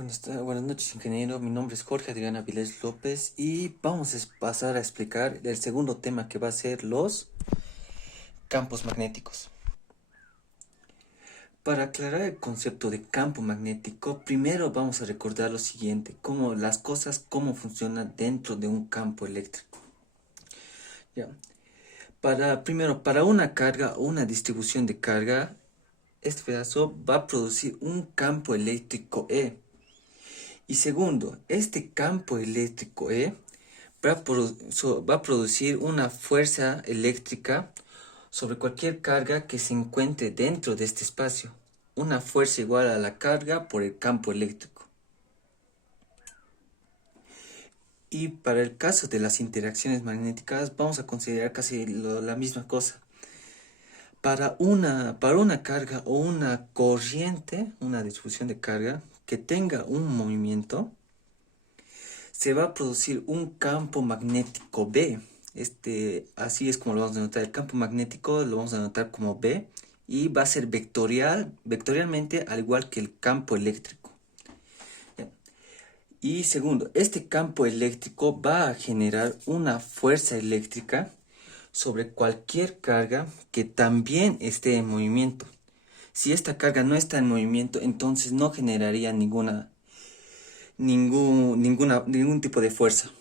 Buenas noches, ingeniero. Mi nombre es Jorge Adrián Avilés López y vamos a pasar a explicar el segundo tema que va a ser los campos magnéticos. Para aclarar el concepto de campo magnético, primero vamos a recordar lo siguiente, cómo funcionan dentro de un campo eléctrico. Ya. Para una carga o una distribución de carga, este pedazo va a producir un campo eléctrico E. Y segundo, este campo eléctrico E va a producir una fuerza eléctrica sobre cualquier carga que se encuentre dentro de este espacio. Una fuerza igual a la carga por el campo eléctrico. Y para el caso de las interacciones magnéticas vamos a considerar casi la misma cosa. Para una carga o una corriente, una distribución de carga que tenga un movimiento, se va a producir un campo magnético B. Así es como lo vamos a denotar. El campo magnético lo vamos a denotar como B y va a ser vectorialmente al igual que el campo eléctrico. ¿Ya? Y segundo, este campo eléctrico va a generar una fuerza eléctrica sobre cualquier carga que también esté en movimiento. Si esta carga no está en movimiento, entonces no generaría ningún tipo de fuerza.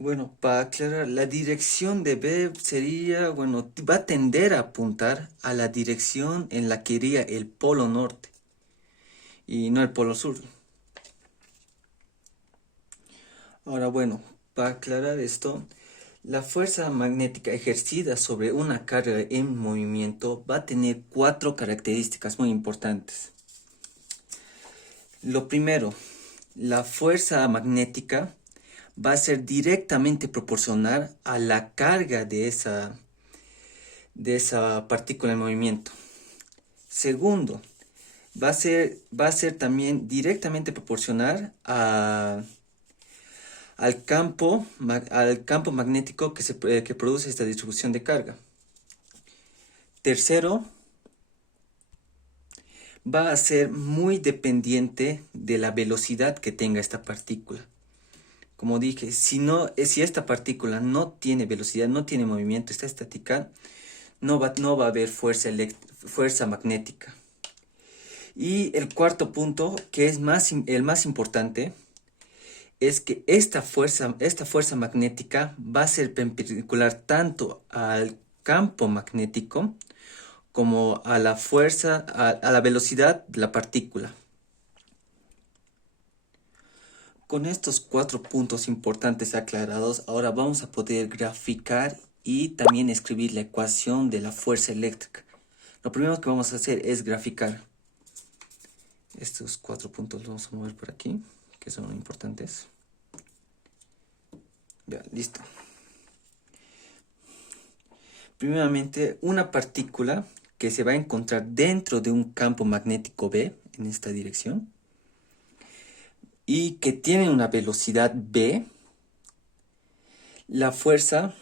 Bueno, para aclarar, la dirección de B sería, va a tender a apuntar a la dirección en la que iría el polo norte y no el polo sur. Ahora, para aclarar esto, la fuerza magnética ejercida sobre una carga en movimiento va a tener cuatro características muy importantes. Lo primero, la fuerza magnética va a ser directamente proporcional a la carga de esa partícula en movimiento. Segundo, va a ser también directamente proporcional al campo magnético que produce esta distribución de carga. Tercero, va a ser muy dependiente de la velocidad que tenga esta partícula. Como dije, si esta partícula no tiene velocidad, no tiene movimiento, está estática, no va a haber fuerza magnética. Y el cuarto punto, que es el más importante, es que esta fuerza magnética va a ser perpendicular tanto al campo magnético como a la a la velocidad de la partícula. Con estos cuatro puntos importantes aclarados, ahora vamos a poder graficar y también escribir la ecuación de la fuerza eléctrica. Lo primero que vamos a hacer es graficar. Estos cuatro puntos los vamos a mover por aquí, que son importantes. Ya, listo. Primeramente, una partícula que se va a encontrar dentro de un campo magnético B, en esta dirección, y que tiene una velocidad B, la fuerza,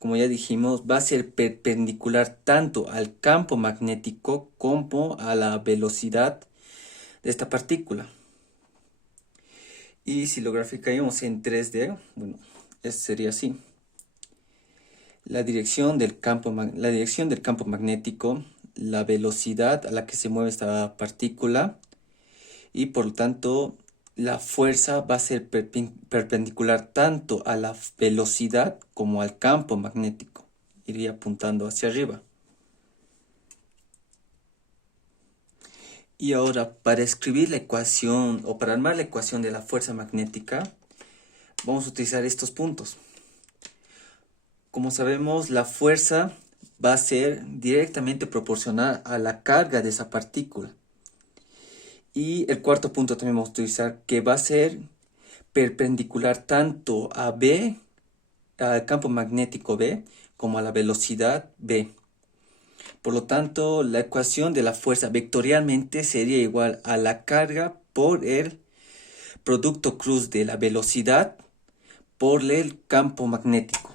como ya dijimos, va a ser perpendicular tanto al campo magnético como a la velocidad de esta partícula. Y si lo graficaríamos en 3D, sería así. La dirección del campo magnético, la velocidad a la que se mueve esta partícula y por lo tanto la fuerza va a ser perpendicular tanto a la velocidad como al campo magnético. Iría apuntando hacia arriba. Y ahora, para escribir la ecuación o para armar la ecuación de la fuerza magnética, vamos a utilizar estos puntos. Como sabemos, la fuerza va a ser directamente proporcional a la carga de esa partícula. Y el cuarto punto también vamos a utilizar, que va a ser perpendicular tanto a B, al campo magnético B, como a la velocidad B. Por lo tanto, la ecuación de la fuerza vectorialmente sería igual a la carga por el producto cruz de la velocidad por el campo magnético.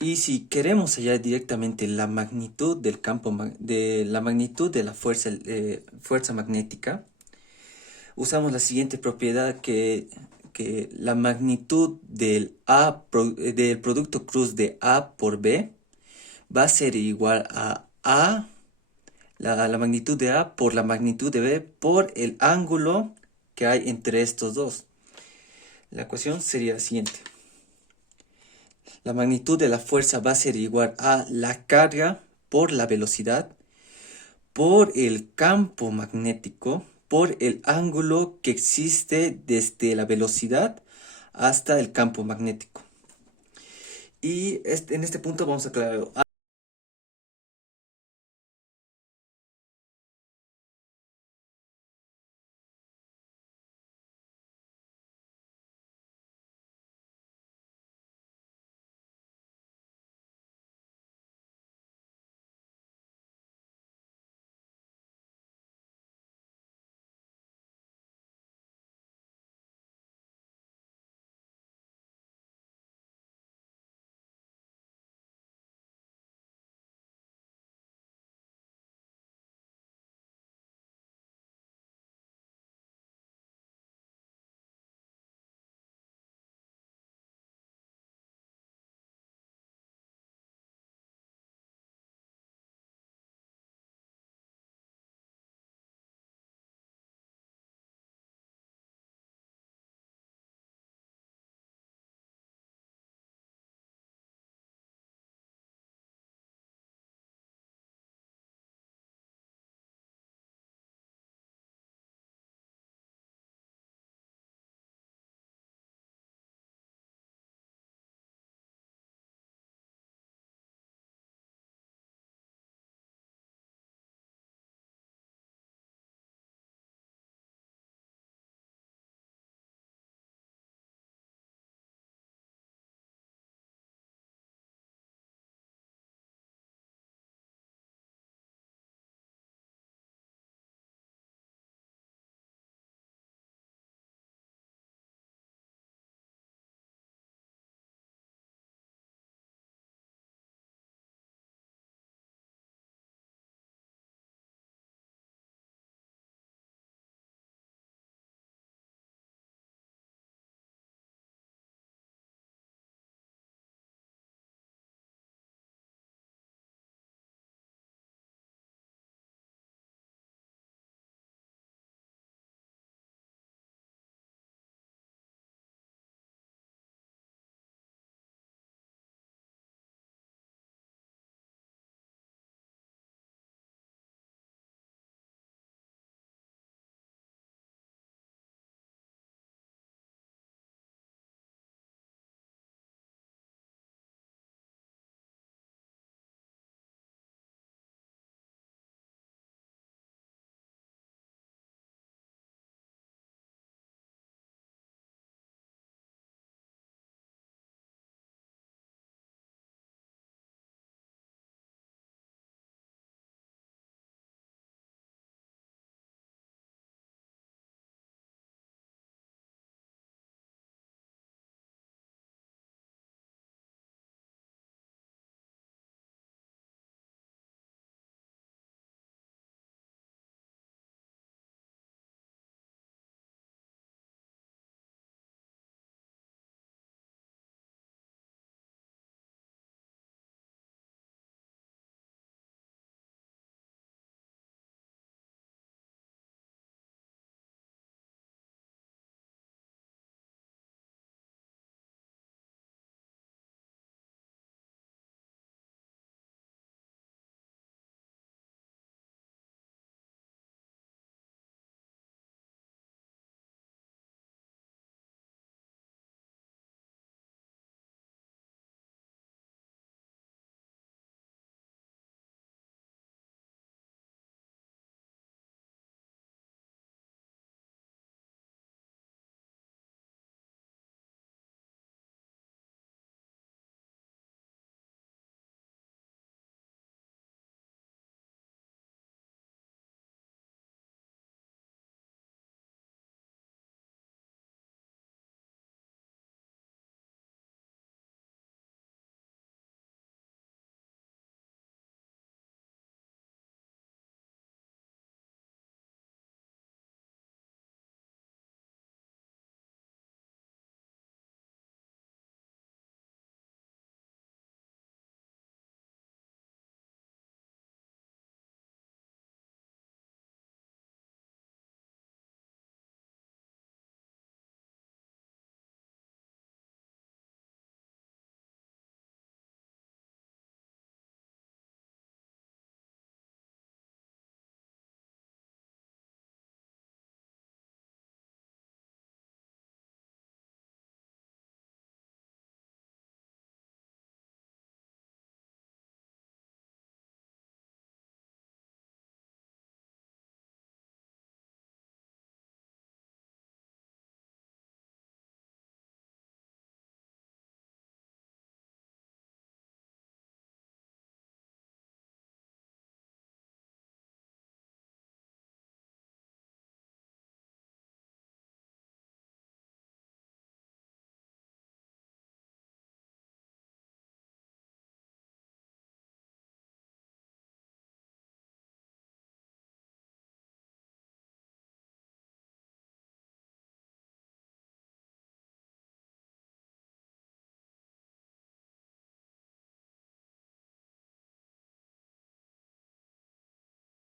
Y si queremos hallar directamente la magnitud del de la magnitud de la fuerza magnética, usamos la siguiente propiedad que la magnitud del producto cruz de A por B va a ser igual a la magnitud de A por la magnitud de B por el ángulo que hay entre estos dos. La ecuación sería la siguiente. La magnitud de la fuerza va a ser igual a la carga por la velocidad, por el campo magnético, por el ángulo que existe desde la velocidad hasta el campo magnético. Y en este punto vamos a aclarar.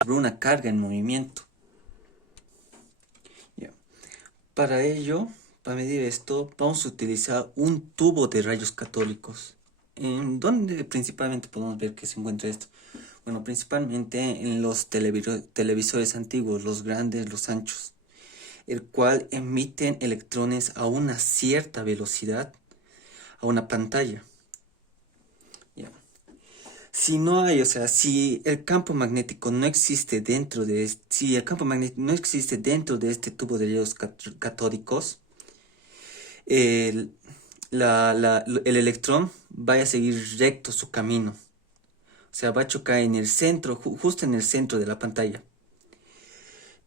sobre una carga en movimiento. Ya. Para ello, para medir esto, vamos a utilizar un tubo de rayos catódicos. ¿En dónde principalmente podemos ver que se encuentra esto? Bueno, principalmente en los televisores antiguos, los grandes, los anchos, el cual emiten electrones a una cierta velocidad a una pantalla. Ya. Si no hay, o sea, si el campo magnético no existe dentro de si el campo magnético no existe dentro de este tubo de rayos catódicos, el, el electrón va a seguir recto su camino. O sea, va a chocar en el centro, justo en el centro de la pantalla.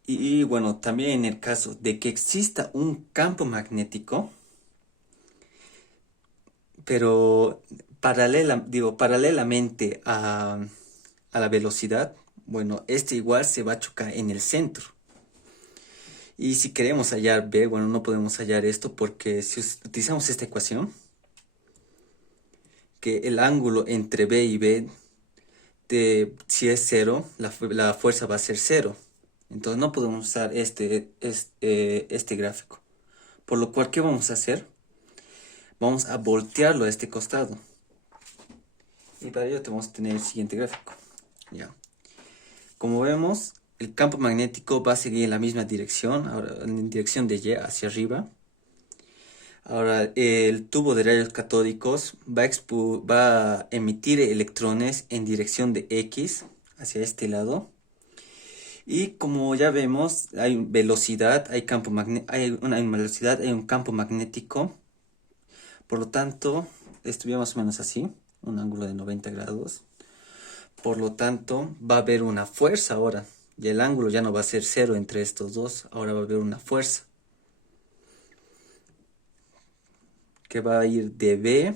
Y bueno, también en el caso de que exista un campo magnético, pero paralelamente a la velocidad, bueno, este igual se va a chocar en el centro. Y si queremos hallar B, bueno, no podemos hallar esto porque si utilizamos esta ecuación, que el ángulo entre B y B, si es cero, la fuerza va a ser cero. Entonces no podemos usar este gráfico. Por lo cual, ¿qué vamos a hacer? Vamos a voltearlo a este costado. Y para ello tenemos que tener el siguiente gráfico. Ya. Como vemos, el campo magnético va a seguir en la misma dirección, ahora en dirección de Y hacia arriba. Ahora, el tubo de rayos catódicos va a emitir electrones en dirección de X, hacia este lado. Y como ya vemos, hay velocidad, hay una velocidad, hay un campo magnético. Por lo tanto, esto más o menos así, un ángulo de 90 grados. Por lo tanto, va a haber una fuerza ahora. Y el ángulo ya no va a ser cero entre estos dos, ahora va a haber una fuerza. Que va a ir de B,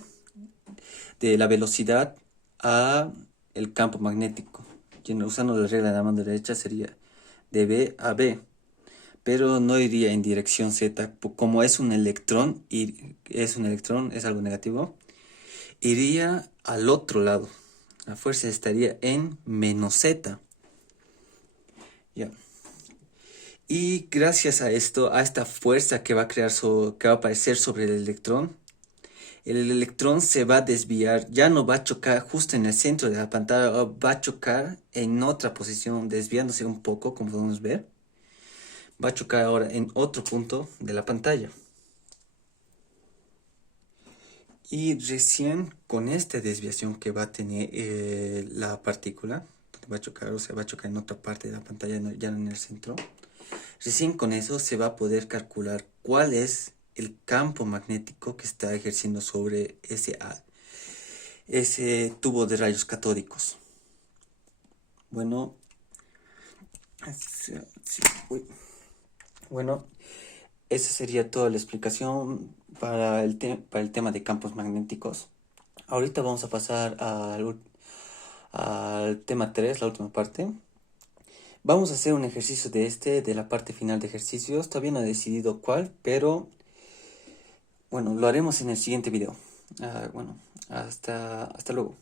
de la velocidad, a el campo magnético. Usando la regla de la mano derecha sería de B a B. Pero no iría en dirección Z, como es un electrón, y es algo negativo, iría al otro lado. La fuerza estaría en menos Z. Ya. Y gracias a esto, a esta fuerza que va a que va a aparecer sobre el electrón se va a desviar, ya no va a chocar justo en el centro de la pantalla, va a chocar en otra posición, desviándose un poco, como podemos ver. Va a chocar ahora en otro punto de la pantalla. Y recién con esta desviación que va a tener la partícula, va a chocar, o sea, va a chocar en otra parte de la pantalla, ya no en el centro. Recién con eso se va a poder calcular cuál es el campo magnético que está ejerciendo sobre ese tubo de rayos catódicos. Bueno, bueno, esa sería toda la explicación para para el tema de campos magnéticos. Ahorita vamos a pasar al tema 3, la última parte. Vamos a hacer un ejercicio de la parte final de ejercicios. Todavía no he decidido cuál, pero bueno, lo haremos en el siguiente video. Bueno, hasta luego.